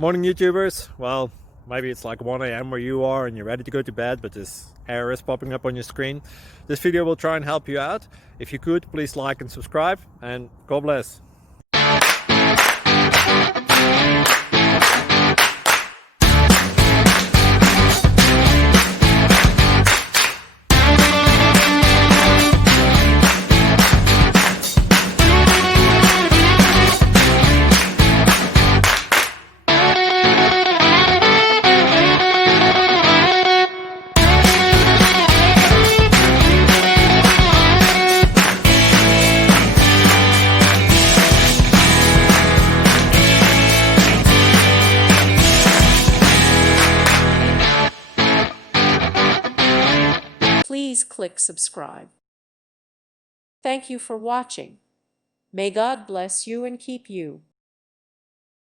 Morning YouTubers. Well, maybe it's like 1 a.m. where you are and you're ready to go to bed, but this error is popping up on your screen. This video will try and help you out. If you could, please like and subscribe, and God bless. Please click subscribe. Thank you for watching. May God bless you and keep you.